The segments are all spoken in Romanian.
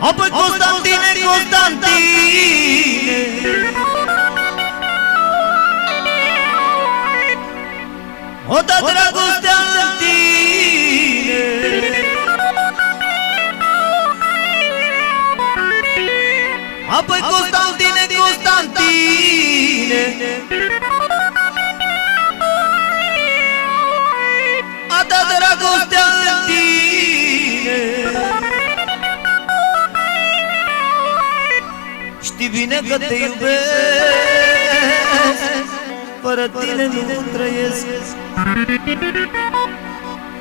Apoi Constantine, Constantine, o da dragostea în tine. Apoi Constantine, Constantine, a dat dragostea în tine. Știi bine că te iubesc, fără tine nu trăiesc,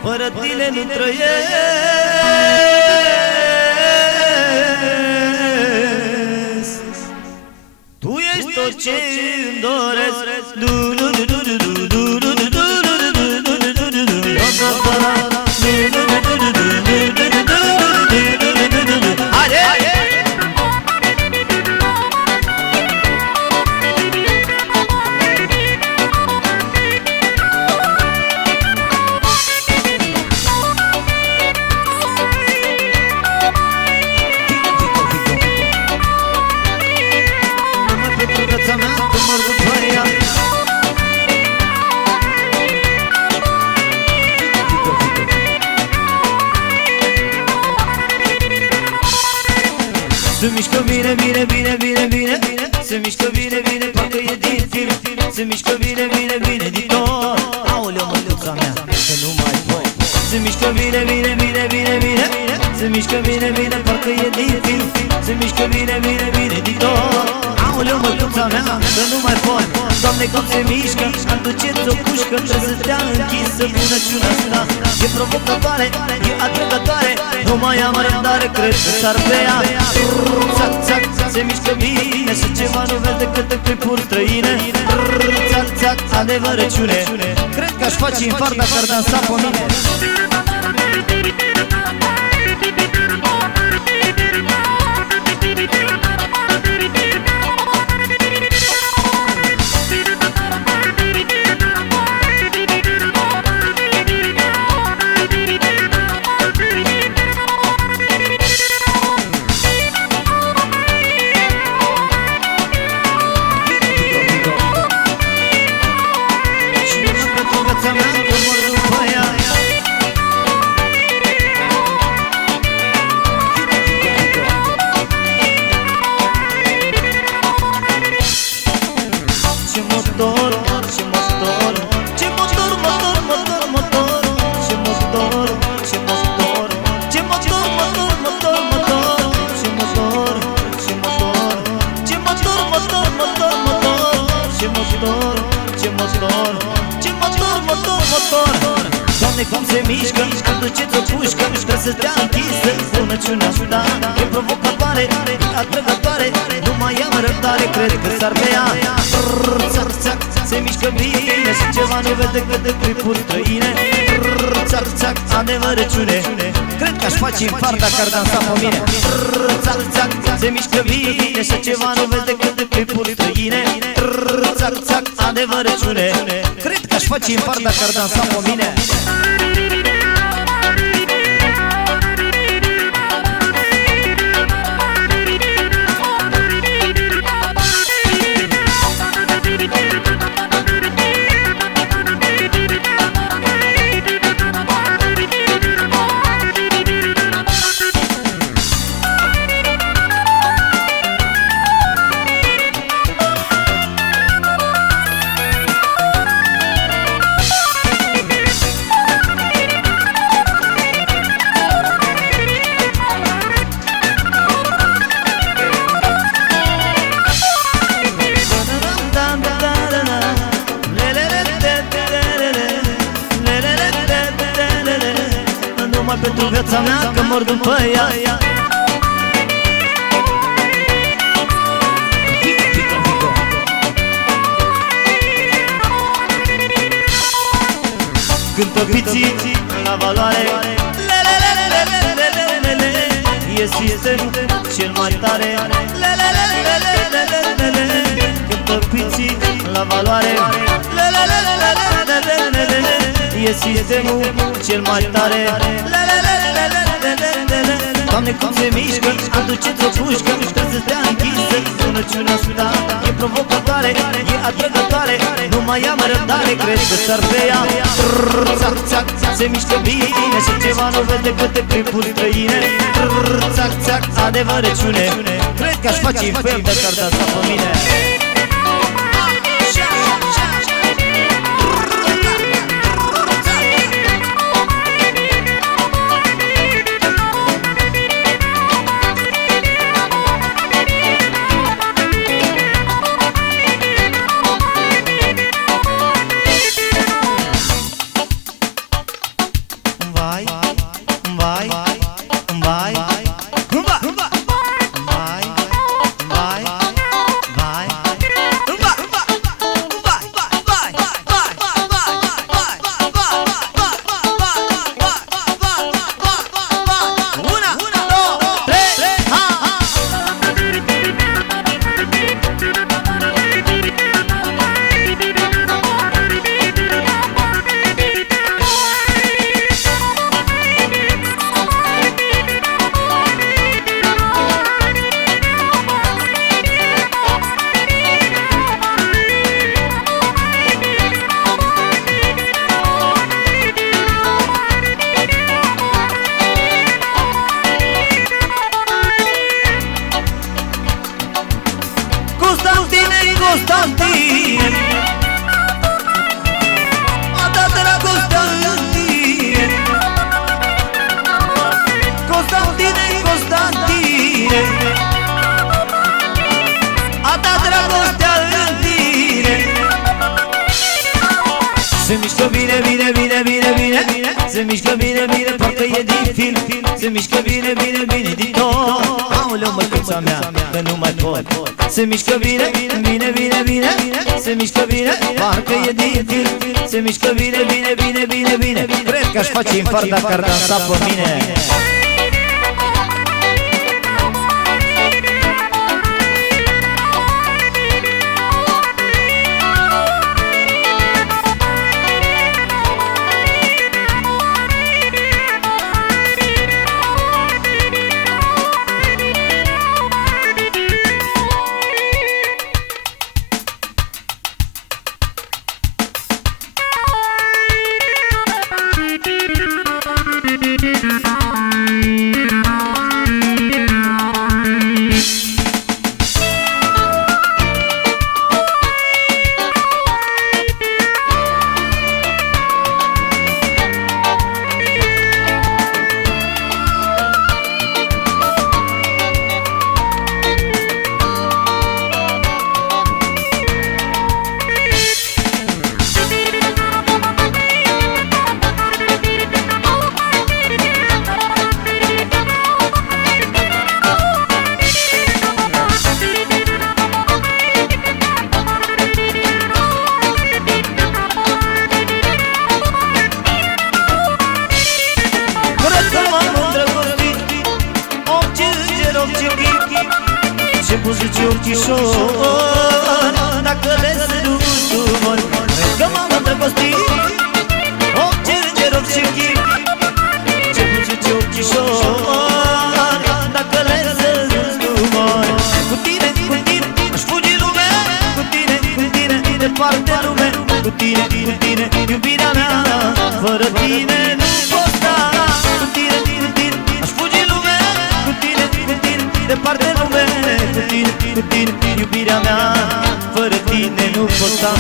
fără tine nu trăiesc. Tu ești tot ce îmi doresc. Se mișcă bine, bine, bine, bine, bine. Se mișcă bine, bine, parcă e din film. Se mișcă bine, bine, bine, din tot. Aoleu, mătuța mea, că nu mai pot. Se mișcă bine, bine, bine, bine, bine. Se mișcă bine, bine, parcă e din film. Se mișcă bine, bine, bine, din tot. Aoleu, mătuța mea, că nu mai pot. Doamne, cum se mișcă, aduceți o pușcă. Trebuie să stea închisă bunăciunea asta. E provocatoare, e atrăgătoare. Nu mai am răbdare, cred că s-ar bea. Țac, țac, se mișcă bine. Și ceva nu vezi decât în clipuri străine. Țac, țac, adevărăciune. Cred că aș face infart dacă ar dansa pe mine. Doamne, cum se mișcă, aduceți o pușcă. Trebuie să stea închisă bunăciunea asta. E provocatoare, e atrăgătoare. Nu mai am răbdare, cred că s-ar bea. Țac, țac, se mișcă bine. Și ceva nu vede decât de clipuri străine. Țac, țac, adevărăciune. Cred că aș face infart dacă ar dansa pe mine. Țac, țac, se mișcă bine. Și ceva nu vede decât de clipuri străine. Țac, țac, adevărăciune. Cred că aș face infart dacă ar dansa pe mine. Pentru viața mea, că mor după ea. Cântă piții la valoare. E sistemul cel mai tare. Cântă piții la valoare. E sistemul cel mai tare. Doamne, cum se mișcă, aduceți o pușcă, trebuie să stea închisă, sunăciunea asta e provocatoare, e atrăgătoare, nu mai am răbdare, cred că s-ar pe ea. Țac, țac, se mișcă bine și ceva nu vede câte clipuri străine. Țac, țac, adevărăciune, cred că aș face infel de s-ar da asta pe mine. Constantine, a dat de la Constantine, Constantine, Constantine, a dat de la Constantine. Se mișcă bine, bine, bine, bine, bine, se mișcă bine, bine, parcă e din film. Se mișcă bine, bine, bine din tot. Aoleu, măicuța mea, că nu mai pot. Se mișcă bine, bine, bine, bine, se mișcă bine, parcă e din film. Se mișcă bine, bine, bine, bine, bine, cred că aș face infart dacă ar dansa pe mine. Ce buzici ochișor, dacă le seduci tu mori, cred că m-am îndrăgostit. Orice înger, orice chip, ce buzici ochișor, dacă le seduci tu mori. Cu tine, aș fugi lume, cu tine, departe lume. Cu tine, iubirea mea, fără tine nu pot sta. Cu tine, aș fugi lume, cu tine, departe lume. Cu tine, iubirea mea, fără tine nu pot sta.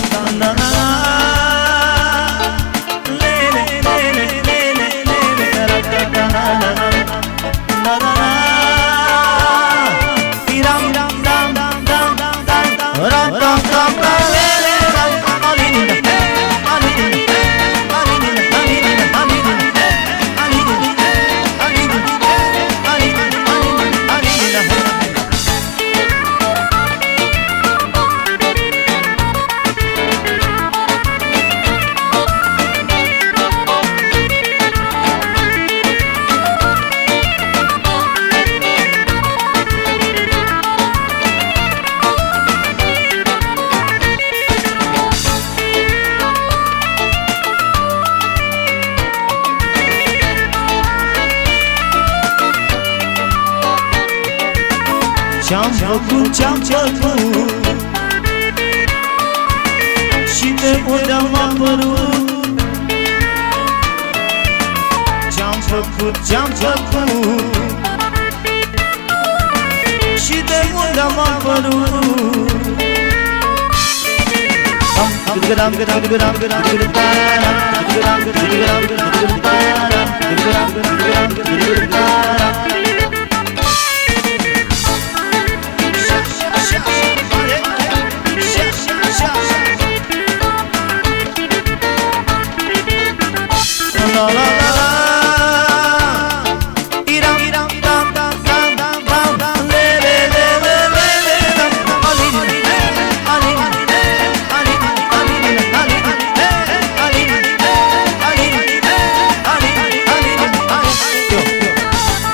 Ce-am făcut, ce-am făcut și de unde am apărut. Ce-am făcut, ce-am făcut și de unde am apărut.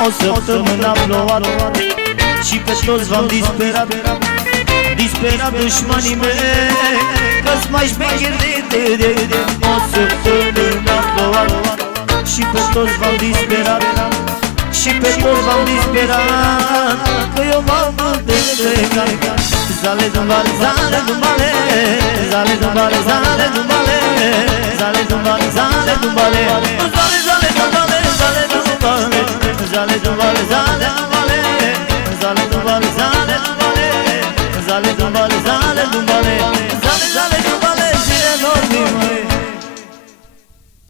O săptămână a plouat și pe toți v-am disperat. Disperat dușmanii mei, că-s mai șmecheri de. O săptămână a plouat și pe toți v-am disperat. Și pe toți v-am disperat, că eu m-am plecat. Zale dumbale, zale dumbale, zale dumbale, zale dumbale, zale dumbale, zale dumbale, zale dumbale, zale dumbale, zale dumbale, zale dumbale, zale dumbale.